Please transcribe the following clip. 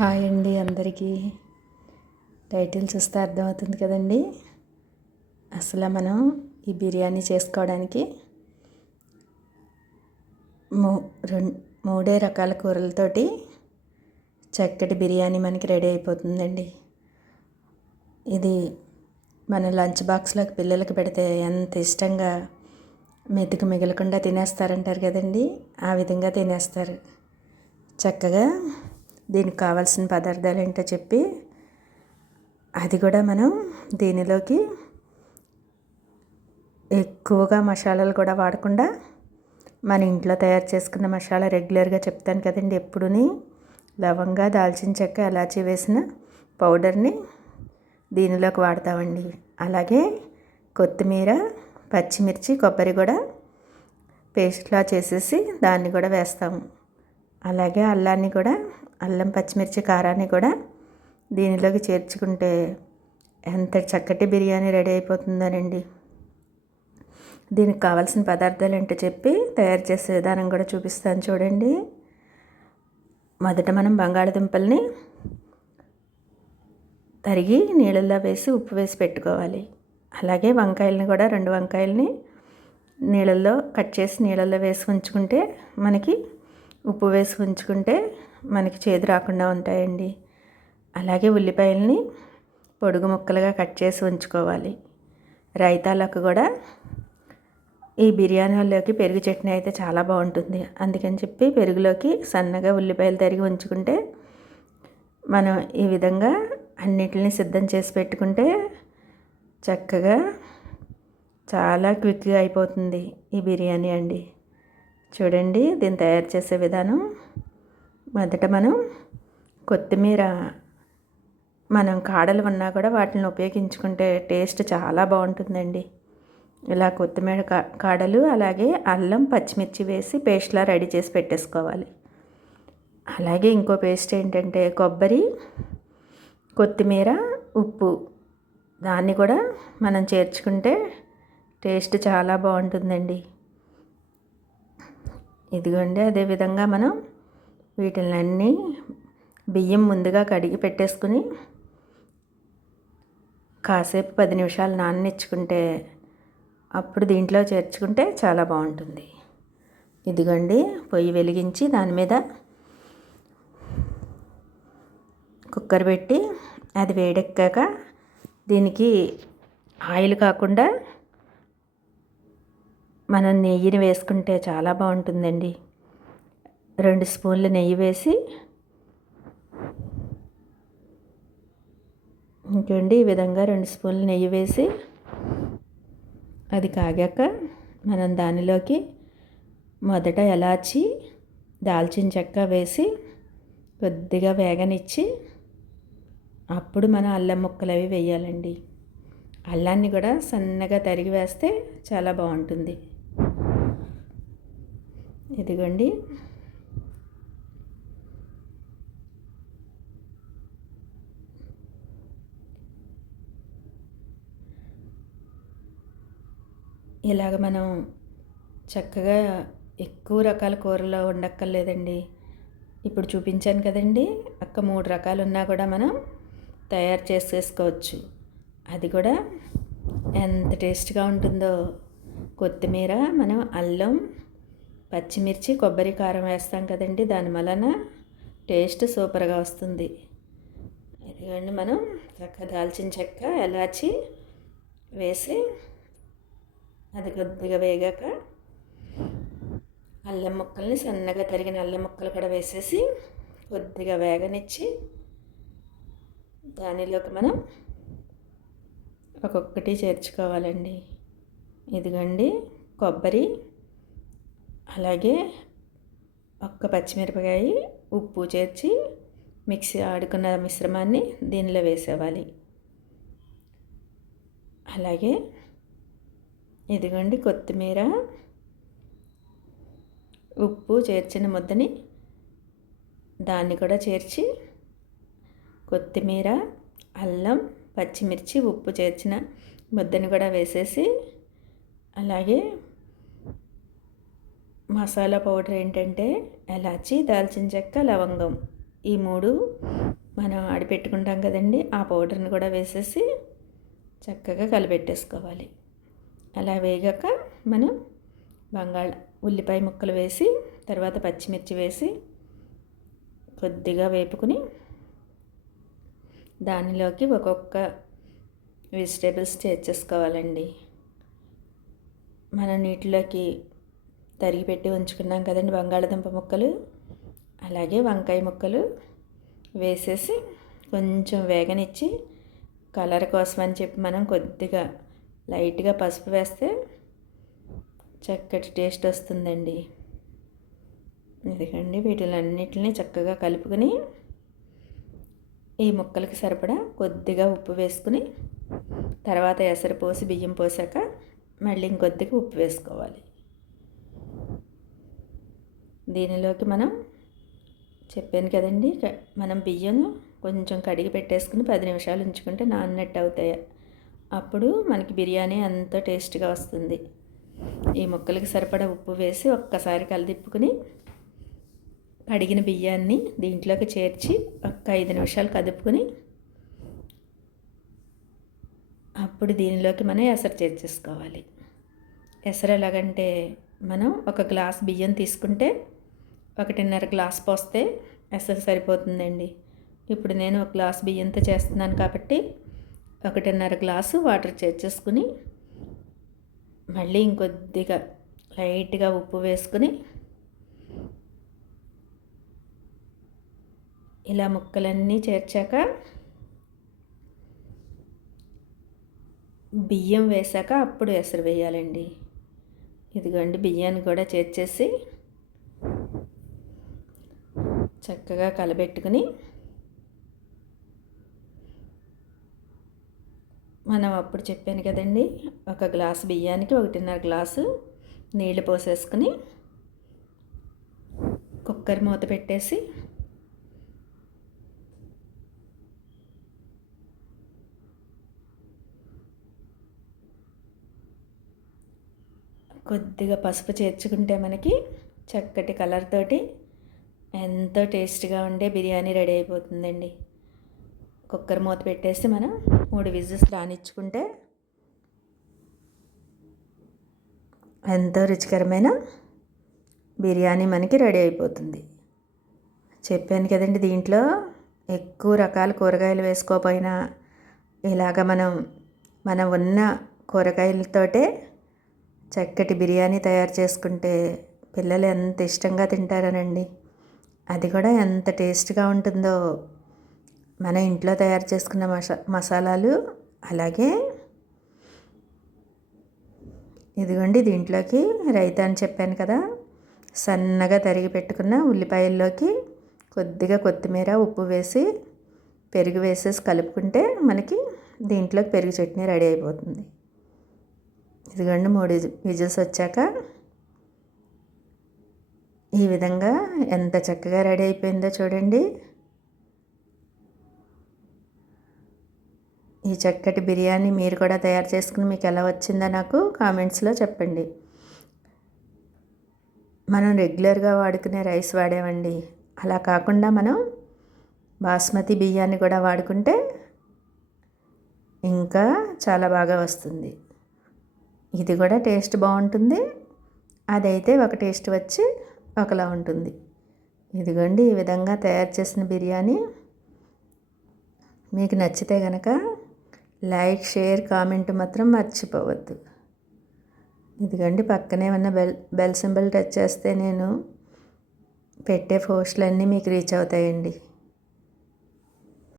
Hi అండి అందరికీ. Title చూస్తే అర్థమవుతుంది కదండి. అసలు మనం ఈ బిర్యానీ చేసుకోవడానికి మూడే రకాల కూరలతోటి చక్కటి బిర్యానీ మనకి రెడీ అయిపోతుందండి. ఇది మన లంచ్ బాక్స్లోకి పిల్లలకి పెడితే ఎంత ఇష్టంగా మెతుకు మిగలకుండా తినేస్తారంటారు కదండి. ఆ విధంగా తినేస్తారు. చక్కగా దీనికి కావాల్సిన పదార్థాలు ఏంటో చెప్పి అది కూడా మనం దీనిలోకి ఎక్కువగా మసాలాలు కూడా వాడకుండా మన ఇంట్లో తయారు చేసుకున్న మసాలా రెగ్యులర్గా చెప్తాను కదండి. ఎప్పుడుని లవంగా, దాల్చిన చెక్క, ఇలాచీ వేసిన పౌడర్ని దీనిలోకి వాడతామండి. అలాగే కొత్తిమీర, పచ్చిమిర్చి, కొబ్బరి కూడా పేస్ట్లా చేసేసి దాన్ని కూడా వేస్తాము. అలాగే అల్లం, పచ్చిమిర్చి, కారాన్ని కూడా దీనిలోకి చేర్చుకుంటే ఎంత చక్కటి బిర్యానీ రెడీ అయిపోతుందోనండి. దీనికి కావాల్సిన పదార్థాలు ఏంటో చెప్పి తయారు చేసే విధానం కూడా చూపిస్తాను చూడండి. మొదట మనం బంగాళదుంపల్ని తరిగి నీళ్ళల్లో వేసి ఉప్పు వేసి పెట్టుకోవాలి. అలాగే వంకాయలని కూడా 2 వంకాయలని నీళ్ళల్లో కట్ చేసి నీళ్ళల్లో వేసి ఉంచుకుంటే మనకి ఉప్పు వేసి ఉంచుకుంటే మనకి చేదు రాకుండా ఉంటాయండి. అలాగే ఉల్లిపాయలని పొడుగు ముక్కలుగా కట్ చేసి ఉంచుకోవాలి. రైతాలకు కూడా ఈ బిర్యానీలోకి పెరుగు చట్నీ అయితే చాలా బాగుంటుంది. అందుకని చెప్పి పెరుగులోకి సన్నగా ఉల్లిపాయలు తరిగి ఉంచుకుంటే మనం ఈ విధంగా అన్నిటిని సిద్ధం చేసి పెట్టుకుంటే చక్కగా చాలా క్విక్గా అయిపోతుంది ఈ బిర్యానీ అండి. చూడండి దీన్ని తయారు చేసే విధానం. మొదట మనం కొత్తిమీర, మనం కాడలు ఉన్నా కూడా వాటిని ఉపయోగించుకుంటే టేస్ట్ చాలా బాగుంటుందండి. ఇలా కొత్తిమీర కాడలు, అలాగే అల్లం, పచ్చిమిర్చి వేసి పేస్ట్లా రెడీ చేసి పెట్టేసుకోవాలి. అలాగే ఇంకో పేస్ట్ ఏంటంటే కొబ్బరి, కొత్తిమీర, ఉప్పు, దాన్ని కూడా మనం చేర్చుకుంటే టేస్ట్ చాలా బాగుంటుందండి. ఇదిగోండి అదేవిధంగా మనం వీటిలన్నీ బియ్యం ముందుగా కడిగి పెట్టేసుకుని కాసేపు 10 నిమిషాలు నాననిచ్చుకుంటే అప్పుడు దీంట్లో చేర్చుకుంటే చాలా బాగుంటుంది. ఇదిగోండి పొయ్యి వెలిగించి దాని మీద కుక్కర్ పెట్టి అది వేడెక్కాక దీనికి ఆయిల్ కాకుండా మనం నెయ్యిని వేసుకుంటే చాలా బాగుంటుందండి. 2 స్పూన్లు నెయ్యి వేసి ఇంకోండి ఈ విధంగా 2 స్పూన్లు నెయ్యి వేసి అది కాగాక మనం దానిలోకి మొదట ఇలాచి, దాల్చిన చెక్క వేసి కొద్దిగా వేగనిచ్చి అప్పుడు మనం అల్లం ముక్కలు అవి వేయాలండి. అల్లాన్ని కూడా సన్నగా తరిగి వేస్తే చాలా బాగుంటుంది. ఇదిగోండి ఇలాగ మనం చక్కగా ఎక్కువ రకాల కూరలో వండక్కర్లేదండి. ఇప్పుడు చూపించాను కదండి, 3 రకాలు ఉన్నా కూడా మనం తయారు చేసేసుకోవచ్చు. అది కూడా ఎంత టేస్ట్గా ఉంటుందో. కొత్తిమీర, మనం అల్లం, పచ్చిమిర్చి, కొబ్బరి, కారం వేస్తాం కదండి, దాని వలన టేస్ట్ సూపర్గా వస్తుంది. ఇదిగోండి మనం చక్కగా దాల్చిన చెక్క, ఇలాచి వేసి అది కొద్దిగా వేగాక అల్లం ముక్కల్ని సన్నగా తరిగిన అల్లం ముక్కలు కూడా వేసేసి కొద్దిగా వేగనిచ్చి దానిలోకి మనం ఒక్కొక్కటి చేర్చుకోవాలండి. ఇదిగోండి కొబ్బరి, అలాగే ఒక్క పచ్చిమిరపకాయ, ఉప్పు చేర్చి మిక్సీ ఆడుకున్న మిశ్రమాన్ని దీనిలో వేసేవాలి. అలాగే ఇదిగోండి కొత్తిమీర, ఉప్పు చేర్చిన ముద్దని దాన్ని కూడా చేర్చి కొత్తిమీర, అల్లం, పచ్చిమిర్చి, ఉప్పు చేర్చిన ముద్దని కూడా వేసేసి అలాగే మసాలా పౌడర్ ఏంటంటే ఇలాచి, దాల్చిన చెక్క, లవంగం, ఈ 3 మనం ఆడిపెట్టుకుంటాం కదండి, ఆ పౌడర్ని కూడా వేసేసి చక్కగా కలిపెట్టేసుకోవాలి. అలా వేగాక మనం ఉల్లిపాయ ముక్కలు వేసి తర్వాత పచ్చిమిర్చి వేసి కొద్దిగా వేపుకుని దానిలోకి ఒక్కొక్క వెజిటేబుల్స్ చేర్చేసుకోవాలండి. మనం నీటిలోకి తరిగి పెట్టి ఉంచుకున్నాం కదండి బంగాళదుంప ముక్కలు, అలాగే వంకాయ ముక్కలు వేసేసి కొంచెం వేగనిచ్చి కలర్ కోసం అని చెప్పి మనం కొద్దిగా లైట్గా పసుపు వేస్తే చక్కటి టేస్ట్ వస్తుందండి. ఎందుకండి వీటిలన్నిటిని చక్కగా కలుపుకొని ఈ ముక్కలకి సరిపడా కొద్దిగా ఉప్పు వేసుకుని తర్వాత ఎసరు పోసి బియ్యం పోసాక మళ్ళీ ఇంకొద్దిగా ఉప్పు వేసుకోవాలి. దీనిలోకి మనం చెప్పాను కదండి, మనం బియ్యం కొంచెం కడిగి పెట్టేసుకుని 10 నిమిషాలు ఉంచుకుంటే నాన్నట్టు అవుతాయి. అప్పుడు మనకి బిర్యానీ ఎంతో టేస్ట్గా వస్తుంది. ఈ ముక్కలకి సరిపడా ఉప్పు వేసి ఒక్కసారి కలిదిప్పుకుని కడిగిన బియ్యాన్ని దీంట్లోకి చేర్చి ఒక్క 5 నిమిషాలు కదుపుకొని అప్పుడు దీనిలోకి మనం ఎసరు చేర్చేసుకోవాలి. ఎసరు ఎలాగంటే మనం ఒక గ్లాస్ బియ్యం తీసుకుంటే 1.5 గ్లాస్ పోస్తే ఎసరు సరిపోతుందండి. ఇప్పుడు నేను ఒక గ్లాస్ బియ్యంతో చేస్తున్నాను కాబట్టి 1.5 గ్లాసు వాటర్ చేర్చేసుకుని మళ్ళీ ఇంకొద్దిగా లైట్గా ఉప్పు వేసుకుని ఇలా ముక్కలన్నీ చేర్చాక బియ్యం వేసాక అప్పుడు ఎసరు వేయాలండి. ఇదిగోండి బియ్యాన్ని కూడా చేర్చేసి చక్కగా కలబెట్టుకుని మనం అప్పుడు చెప్పాను కదండి, ఒక గ్లాసు బియ్యానికి 1.5 గ్లాసు నీళ్ళు పోసేసుకుని కుక్కర్ మూత పెట్టేసి కొద్దిగా పసుపు చేర్చుకుంటే మనకి చక్కటి కలర్ తోటి ఎంతో టేస్ట్గా ఉండే బిర్యానీ రెడీ అయిపోతుందండి. కుక్కర్ మూత పెట్టేసి మనం 3 విజిల్స్ రానిచ్చుకుంటే ఎంతో రుచికరమైన బిర్యానీ మనకి రెడీ అయిపోతుంది. చెప్పాను కదండి, దీంట్లో ఎక్కువ రకాల కూరగాయలు వేసుకోకపోయినా ఇలాగ మనం ఉన్న కూరగాయలతోటే చక్కటి బిర్యానీ తయారు చేసుకుంటే పిల్లలు ఎంత ఇష్టంగా తింటారనండి. అది కూడా ఎంత టేస్ట్గా ఉంటుందో. మన ఇంట్లో తయారు చేసుకున్న మసాలాలు అలాగే ఇదిగోండి దీంట్లోకి రైతా అని చెప్పాను కదా, సన్నగా తరిగి పెట్టుకున్న ఉల్లిపాయల్లోకి కొద్దిగా కొత్తిమీర ఉప్పు వేసి పెరుగు వేసేసి కలుపుకుంటే మనకి దీంట్లోకి పెరుగు చట్నీ రెడీ అయిపోతుంది. ఇదిగోండి 3 విజిల్స్ వచ్చాక ఈ విధంగా ఎంత చక్కగా రెడీ అయిపోయిందో చూడండి. ఈ చక్కటి బిర్యానీ మీరు కూడా తయారు చేసుకుని మీకు ఎలా వచ్చిందో నాకు కామెంట్స్లో చెప్పండి. మనం రెగ్యులర్గా వాడుకునే రైస్ వాడామండి, అలా కాకుండా మనం బాస్మతి బియ్యాన్ని కూడా వాడుకుంటే ఇంకా చాలా బాగా వస్తుంది. ఇది కూడా టేస్ట్ బాగుంటుంది, అదైతే ఒక టేస్ట్ వచ్చి ఒకలా ఉంటుంది. ఇదిగోండి ఈ విధంగా తయారు చేసిన బిర్యానీ మీకు నచ్చితే కనుక లైక్, షేర్, కామెంట్ మాత్రం మర్చిపోవద్దు. ఇదిగోండి పక్కనే ఉన్న బెల్ సింబల్ టచ్ చేస్తే నేను పెట్టే పోస్టులన్నీ మీకు రీచ్ అవుతాయండి.